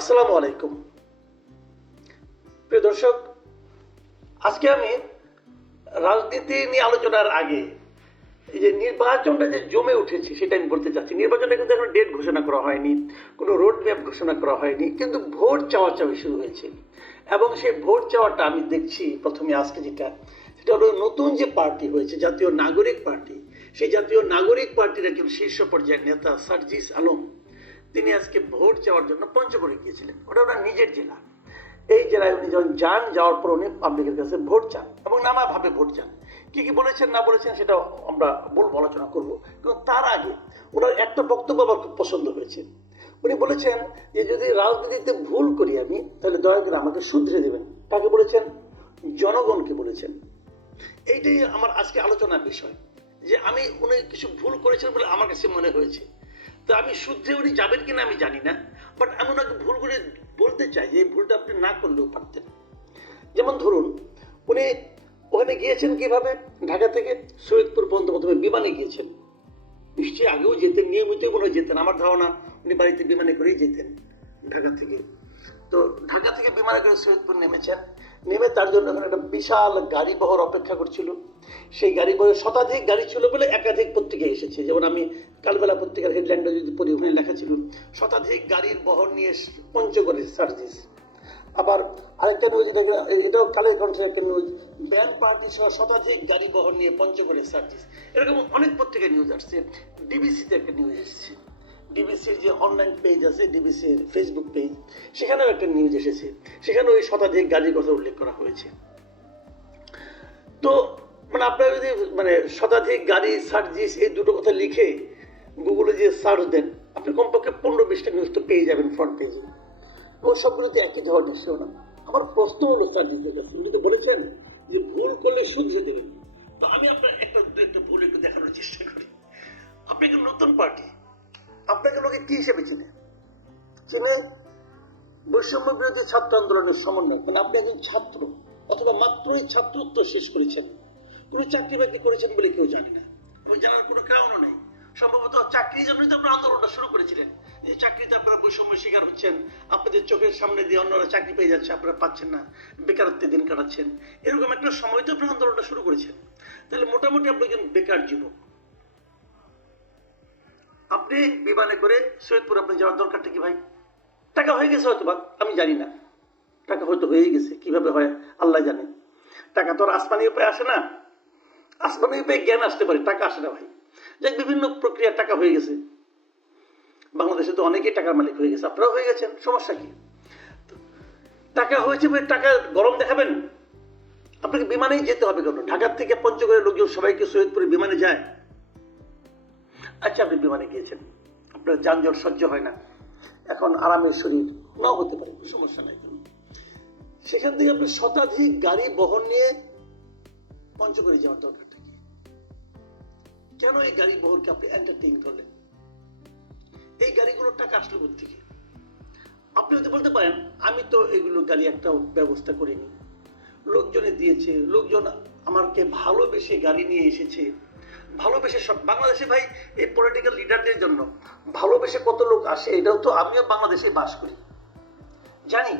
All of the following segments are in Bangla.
আসসালামু আলাইকুম প্রিয় দর্শক আজকে আমি রাজনীতি নিয়ে আলোচনার আগে এই যে নির্বাচনটা যে জমে উঠেছে সেটা আমি বলতে চাচ্ছি নির্বাচনটা কিন্তু এখন ডেট ঘোষণা করা হয়নি কোনো রোড ম্যাপ ঘোষণা করা হয়নি কিন্তু ভোট চাওয়া চাওয়া শুরু হয়েছে এবং সেই ভোট চাওয়াটা আমি দেখছি প্রথমে আজকে যেটা সেটা হলো নতুন যে পার্টি হয়েছে জাতীয় নাগরিক পার্টি সেই জাতীয় নাগরিক পার্টির একজন শীর্ষ পর্যায়ের নেতা সার্জিস আলম তিনি আজকে ভোট চাওয়ার জন্য পঞ্চগড়ে গিয়েছিলেন ওটা ওনার নিজের জেলা এই জেলায় উনি যখন যান যাওয়ার পর উনি পাবলিকের কাছে ভোট চান এবং নানাভাবে ভোট চান কি কি বলেছেন না বলেছেন সেটা আমরা বলব আলোচনা করব কিন্তু তার আগে ওনার একটা বক্তব্য আমার খুব পছন্দ হয়েছে উনি বলেছেন যে যদি রাজনীতিতে ভুল করি আমি তাহলে দয়া করে আমাকে শুধরে দেবেন কাকে বলেছেন জনগণকে বলেছেন এইটাই আমার আজকে আলোচনার বিষয় যে আমি উনি কিছু ভুল করেছেন বলে আমার কাছে মনে হয়েছে তো আমি সূর্যে উনি যাবেন কিনা আমি জানি না বাট আমি ওনাকে ভুল করে বলতে চাই যে এই ভুলটা আপনি না করলেও পারতেন যেমন ধরুন উনি ওখানে গিয়েছেন কিভাবে ঢাকা থেকে সৈয়দপুর পর্যন্ত প্রথমে বিমানে গিয়েছেন নিশ্চয়ই আগেও যেতেন নিয়মিত মনে হয় যেতেন আমার ধারণা উনি বাড়িতে বিমানে করেই যেতেন ঢাকা থেকে তো ঢাকা থেকে বিমানে করে সৈয়দপুর নেমেছেন নেমে তার জন্য এখন একটা বিশাল গাড়ি বহর অপেক্ষা করছিল সেই গাড়ি বহরে শতাধিক গাড়ি ছিল বলে একাধিক পত্রিকায় এসেছে যেমন আমি কালবেলা পত্রিকার হেডলাইনটা যদি পড়ি ওখানে লেখা ছিল শতাধিক গাড়ির বহর নিয়ে পঞ্চগড়ে সার্ভিস আবার আরেকটা নিউজ এটাও কালের কণ্ঠে একটা নিউজ ব্যান পার্টি সহ শতাধিক গাড়ি বহর নিয়ে পঞ্চগড়ে সার্ভিস এরকম অনেক পত্রিকায় নিউজ আসছে ডিবিসিতে একটা নিউজ এসেছে ডিবিসির যে অনলাইন পেজ আছে ডিবিসির ফেসবুক পেজ সেখানেও একটা নিউজ এসেছে সেখানে ওই শতাধিক গাড়ির কথা উল্লেখ করা হয়েছে তো মানে আপনার যদি মানে শতাধিক গাড়ি সার্জিস এই দুটো কথা লিখে গুগলে যে সার্চ দেন আপনি কমপক্ষে পনেরো বিশটা নিউজ তো পেয়ে যাবেন ফ্রন্ট পেজে এবং সবগুলোতে একই ধরনের না আমার প্রশ্ন হলো সার্জিসের কাছে উনি তো বলেছেন যে ভুল করলে শুধরে দেবেন তো আমি আপনার একটা দু একটা ভুল একটু দেখানোর চেষ্টা করি আপনি একটা নতুন পার্টি আপনাকে লোকে কি হিসেবে চিনে চিনে বৈষম্য বিরোধী ছাত্র আন্দোলনের সমন্বয় মানে আপনি একজন ছাত্র অথবা মাত্রই ছাত্রত্ব শেষ করেছেন কোনো চাকরি বাকরি করেছেন বলে কেউ জানে না জানার কোনো কারণও নেই সম্ভবত চাকরির জন্যই তো আপনারা আন্দোলনটা শুরু করেছিলেন যে চাকরিতে আপনারা বৈষম্য শিকার হচ্ছেন আপনাদের চোখের সামনে দিয়ে অন্যরা চাকরি পেয়ে যাচ্ছে আপনারা পাচ্ছেন না বেকারত্বে দিন কাটাচ্ছেন এরকম একটা সময় তো আপনারা আন্দোলনটা শুরু করেছেন তাহলে মোটামুটি আপনি একজন বেকার যুবক আপনি বিমানে করে সৈয়দপুর আপনি যাওয়ার দরকারটা কি ভাই টাকা হয়ে গেছে হয়তো বা আমি জানি না টাকা হয়তো হয়ে গেছে কিভাবে হয় আল্লাহ জানে টাকা তো আর আসমানি উপায় আসে না আসমানি উপায় জ্ঞান আসতে পারে টাকা আসে না ভাই যে বিভিন্ন প্রক্রিয়া টাকা হয়ে গেছে বাংলাদেশে তো অনেকেই টাকার মালিক হয়ে গেছে আপনারাও হয়ে গেছেন সমস্যা কি টাকা হয়েছে বলে টাকা গরম দেখাবেন আপনাকে বিমানেই যেতে হবে কেন ঢাকার থেকে পঞ্চগড়ের লোকজন সবাইকে সৈয়দপুরে বিমানে যায় আচ্ছা আপনি বিমানে গিয়েছেন আপনার যানজট সহ্য হয় না এখন আরামের শরীর নাও হতে পারে কোনো সমস্যা নাই সেখান থেকে আপনি শতাধিক গাড়ি বহন নিয়ে পঞ্চগড়ি যাওয়ার দরকার থাকে কেন এই গাড়ি বহনকে আপনি এন্টারটেইন করলেন এই গাড়িগুলোর টাকা আসলো থেকে আপনি হয়তো বলতে পারেন আমি তো এগুলো গাড়ি একটা ব্যবস্থা করিনি লোকজনে দিয়েছে লোকজন আমাকে ভালোবেসে গাড়ি নিয়ে এসেছে ভালোবেসে সব বাংলাদেশে ভাই এই পলিটিক্যাল লিডারদের জন্য ভালোবেসে কত লোক আসে এটাও তো আমিও বাংলাদেশে বাস করি জানি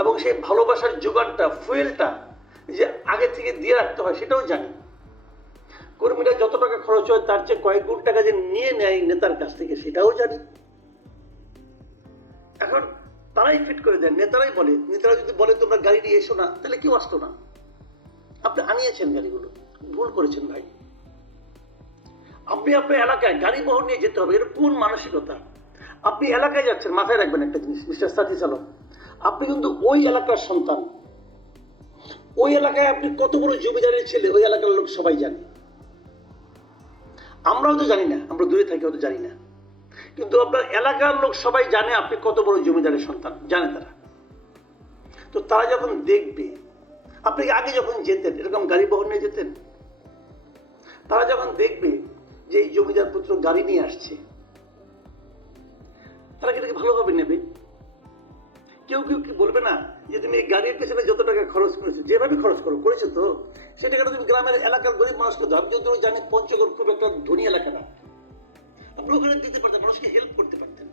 এবং সেই ভালোবাসার যোগানটা ফুয়েলটা যে আগে থেকে দিয়ে রাখতে হয় সেটাও জানি কর্মীরা যত টাকা খরচ হয় তার চেয়ে কয়েক গুণ টাকা যে নিয়ে নেয় নেতার কাছ থেকে সেটাও জানি এখন তারাই ফিট করে দেন নেতারাই বলে নেতারা যদি বলে তোমরা গাড়ি নিয়ে এসো না তাহলে কেউ আসতো না আপনি আনিয়েছেন গাড়িগুলো ভুল করেছেন ভাই আপনি আপনার এলাকায় গাড়ি বহন নিয়ে যেতে হবে এরকম কোন মানসিকতা আপনি এলাকায় যাচ্ছেন মাথায় রাখবেন একটা জিনিস মিস্টার সাথী চালক আপনি কিন্তু ওই এলাকার সন্তান ওই এলাকায় আপনি কত বড় জমিদারের ছেলে ওই এলাকার লোক সবাই জানে আমরাও তো জানি না আমরা দূরে থাকি হয়তো জানি না কিন্তু আপনার এলাকার লোক সবাই জানে আপনি কত বড় জমিদারের সন্তান জানে তারা তো তারা যখন দেখবে আপনি আগে যখন যেতেন এরকম গাড়ি বহন নিয়ে যেতেন তারা যখন দেখবে যে এই জমিদার পুত্র গাড়ি নিয়ে আসছে তারা এটাকে ভালোভাবে নেবে কেউ কেউ কি বলবে না যে তুমি এই গাড়ির পেছনে যত টাকা খরচ করেছো যেভাবে খরচ করো করেছো তো সে টাকাটা তুমি গ্রামের এলাকার গরিব মানুষকে দাও যদি তুমি জানি পঞ্চগড় খুব একটা ধনী এলাকা না আপনি ওখানে দিতে পারতেন মানুষকে হেল্প করতে পারতেন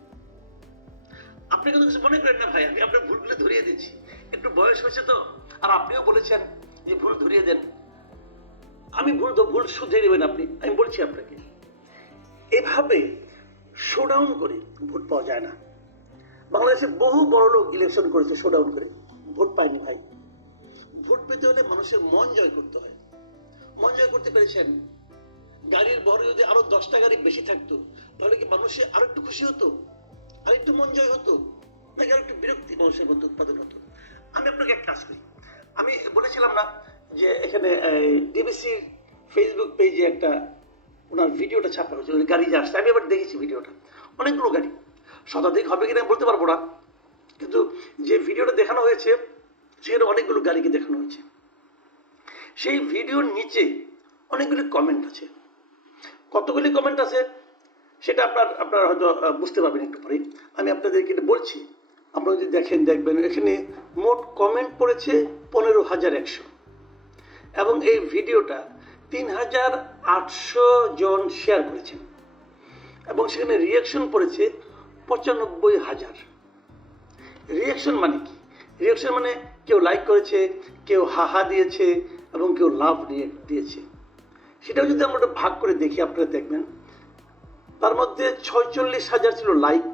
আপনি কিন্তু কিছু মনে করেন না ভাই আমি আপনার ভুলগুলো ধরিয়ে দিচ্ছি একটু বয়স হয়েছে তো আর আপনিও বলেছেন যে ভুল ধরিয়ে দেন আমি ভুল ভুল শুধরে দেবেন আপনি আমি বলছি আপনাকে এভাবে শোডাউন করে ভোট পাওয়া যায় না বাংলাদেশে বহু বড় লোক ইলেকশন করেছে শোডাউন করে ভোট পায়নি ভাই ভোট পেতে হলে মানুষের মন জয় করতে হয় মন জয় করতে পেরেছেন গাড়ির বহরে যদি আরো দশটা গাড়ি বেশি থাকতো তাহলে কি মানুষে আরো একটু খুশি হতো আর একটু মন জয় হতো নাকি আরো একটু বিরক্তি মানুষের মধ্যে উৎপাদন হতো আমি আপনাকে এক কাজ করি আমি বলেছিলাম না যে এখানে ডিবিসির ফেসবুক পেজে একটা ওনার ভিডিওটা ছাপা হয়েছে ওই গাড়ি যাচ্ছে আমি এবার দেখেছি ভিডিওটা অনেকগুলো গাড়ি শতাধিক হবে কিনা আমি বলতে পারবো না কিন্তু যে ভিডিওটা দেখানো হয়েছে সেখানে অনেকগুলো গাড়িকে দেখানো হয়েছে সেই ভিডিওর নিচে অনেকগুলি কমেন্ট আছে কতগুলি কমেন্ট আছে সেটা আপনার আপনারা হয়তো বুঝতে পারবেন একটু পরে আমি আপনাদেরকে এটা বলছি আপনারা যদি দেখেন দেখবেন এখানে মোট কমেন্ট পড়েছে পনেরো হাজার একশো এবং এই ভিডিওটা তিন হাজার আটশো জন শেয়ার করেছেন এবং সেখানে রিয়াকশন পড়েছে পঁচানব্বই হাজার রিয়াকশন মানে কি রিয়াকশন মানে কেউ লাইক করেছে কেউ হাহা দিয়েছে এবং কেউ লাভ রিয়েক্ট দিয়েছে সেটাও যদি আমরা ভাগ করে দেখি আপনারা দেখবেন তার মধ্যে ছয়চল্লিশ হাজার ছিল লাইক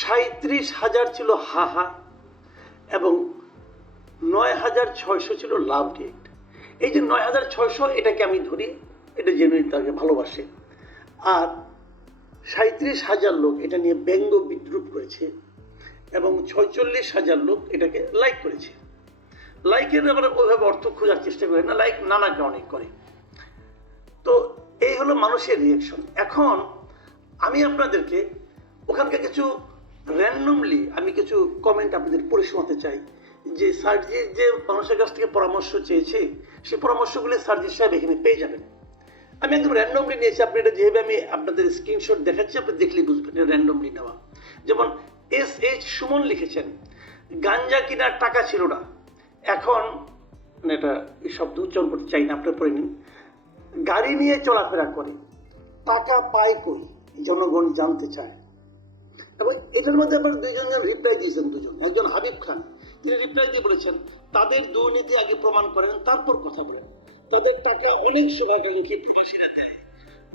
সাঁত্রিশ হাজার ছিল হাহা এবং নয় হাজার ছয়শো ছিল লাভ রিয়েক্ট এই যে নয় হাজার ছয়শো এটাকে আমি ধরি এটা জেনুইন তাকে ভালোবাসে আর সাঁত্রিশ হাজার লোক এটা নিয়ে ব্যঙ্গ বিদ্রুপ করেছে এবং ছয়চল্লিশ হাজার লোক এটাকে লাইক করেছে লাইকের ব্যাপারে ওইভাবে অর্থ খোঁজার চেষ্টা করে না লাইক নানাকে অনেক করে তো এই হলো মানুষের রিয়েকশন এখন আমি আপনাদেরকে ওখানকার কিছু র্যান্ডমলি আমি কিছু কমেন্ট আপনাদের পড়ে শোনাতে চাই যে সার্জি যে মানুষের কাছ থেকে পরামর্শ চেয়েছে সেই পরামর্শগুলি সার্জিস সাহেব এখানে পেয়ে যাবেন আমি একদম র্যান্ডমলি নিয়েছি আপনি এটা যেভাবে আমি আপনাদের স্ক্রিনশট দেখাচ্ছি আপনি দেখলেই বুঝবেন এটা র্যান্ডমলি নেওয়া যেমন এস এইচ সুমন লিখেছেন গাঞ্জা কিনার টাকা ছিল না এখন মানে এটা এই শব্দ উচ্চারণ করতে চাই না আপনার পরে নিন গাড়ি নিয়ে চলাফেরা করে টাকা পায় কই জনগণ জানতে চায় এবং এটার মধ্যে আপনার দুইজন রিপ্লাই দিয়েছেন দুজন একজন হাবিব খান তিনি রিপ্লাই দিয়ে বলেছেন তাদের দুর্নীতি আগে প্রমাণ করেন তারপর কথা বলেন তাদের টাকা অনেক শুভাকাঙ্ক্ষী প্রবাসীরা দেয়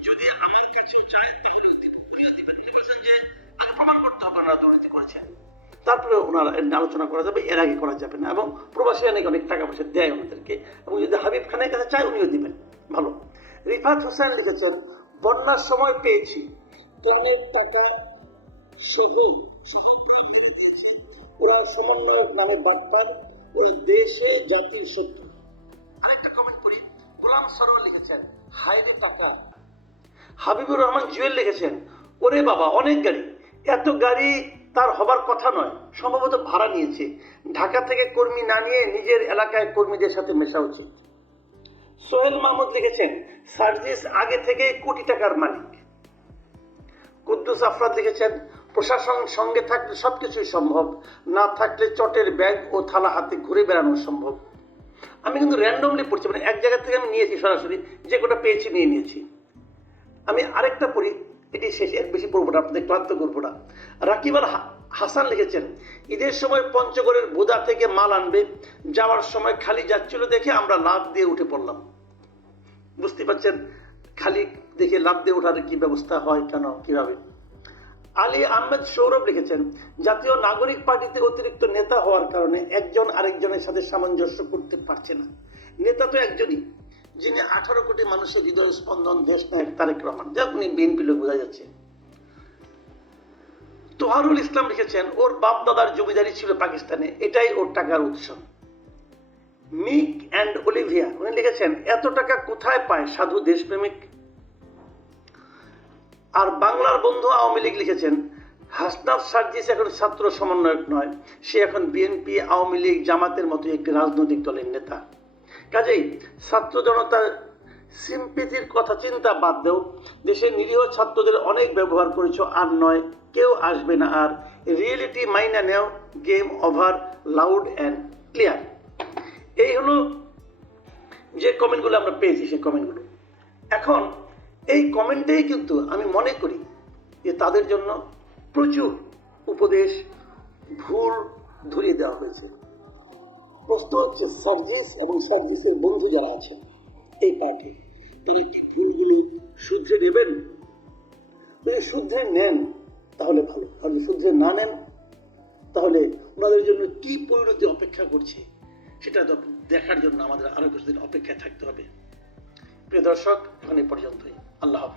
যদি আমার কিছু চায় তারপরে ওনারা আলোচনা করা যাবে এর আগে করা যাবে না এবং প্রবাসী অনেক অনেক টাকা পয়সা দেয় ওনাদেরকে এবং যদি হাবিব খানের কাছে চায় উনিও দিবেন ভালো রিফাত হোসেন লিখেছেন বন্যার সময় পেয়েছি কনের টাকা সহ শুভ ওরা সমন্বয়ক নামে বার্তার এই দেশে জাতির শত্রু আরেকটা কমেন্ট করি গোলাম সারোয়ার লিখেছেন হাইরু তাকও হাবিবুর রহমান জুয়েল লিখেছেন ওরে বাবা অনেক গাড়ি এত গাড়ি তার হবার কথা নয় সম্ভবত ভাড়া নিয়েছে ঢাকা থেকে কর্মী না নিয়ে নিজের এলাকায় কর্মীদের সাথে মেশা উচিত সোহেল মাহমুদ লিখেছেন সার্জিস আগে থেকে কোটি টাকার মালিক কুদ্দুস আফরাদ লিখেছেন প্রশাসন সঙ্গে থাকলে সব কিছুই সম্ভব না থাকলে চটের ব্যাগ ও থালা হাতে ঘুরে বেড়ানো সম্ভব আমি কিন্তু র্যান্ডমলি পড়ছি মানে এক জায়গা থেকে আমি নিয়েছি সরাসরি যে কোটা পেয়েছি নিয়ে নিয়েছি আমি আরেকটা পড়ি এটি শেষ এক বেশি পড়বো না আপনাদের ক্লান্ত করবো না রাকিব আল হাসান লিখেছেন ঈদের সময় পঞ্চগড়ের বোদা থেকে মাল আনবে যাওয়ার সময় খালি যাচ্ছিল দেখে আমরা লাভ দিয়ে উঠে পড়লাম বুঝতে পারছেন খালি দেখে লাভ দিয়ে ওঠার কি ব্যবস্থা হয় কেন কীভাবে আলী আহমেদ সৌরভ লিখেছেন জাতীয় নাগরিক পার্টিতে অতিরিক্ত নেতা হওয়ার কারণে একজন আরেকজনের সাথে সামঞ্জস্য করতে পারছে না নেতা তো একজনই যিনি আঠারো কোটি মানুষের হৃদয় স্পন্দন দেশ নায়ক তারেক রহমান যা উনি বিএনপি লোক বোঝা যাচ্ছে তোহারুল ইসলাম লিখেছেন ওর বাপ দাদার জমিদারি ছিল পাকিস্তানে এটাই ওর টাকার উৎস মিক অ্যান্ড অলিভিয়া উনি লিখেছেন এত টাকা কোথায় পায় সাধু দেশপ্রেমিক আর বাংলার বন্ধু আওয়ামী লীগ লিখেছেন হাসনাফ সার্জিস এখন ছাত্র সমন্বয়ক নয় সে এখন বিএনপি আওয়ামী লীগ জামাতের মতো একটি রাজনৈতিক দলের নেতা কাজেই ছাত্র জনতার সিম্পিতির কথা চিন্তা বাদ দেও দেশের নিরীহ ছাত্রদের অনেক ব্যবহার করেছ আর নয় কেউ আসবে না আর রিয়েলিটি মাইনা নেও game over loud and clear এই হলো যে কমেন্টগুলো আমরা পেয়েছি সেই কমেন্টগুলো এখন এই কমেন্টেই কিন্তু আমি মনে করি যে তাদের জন্য প্রচুর উপদেশ ভুল ধরিয়ে দেওয়া হয়েছে প্রশ্ন হচ্ছে সার্জিস এবং সার্জিসের বন্ধু যারা আছে এই পার্টি তারা কি ভুলগুলি শুদ্ধে নেবেন যদি শুদ্ধে নেন তাহলে ভালো আর যদি শুদ্ধে না নেন তাহলে ওনাদের জন্য কি পরিণতি অপেক্ষা করছে সেটা দেখার জন্য আমাদের আরও কিছুদিন অপেক্ষায় থাকতে হবে প্রিয় দর্শক এখন এ পর্যন্তই الله حافظ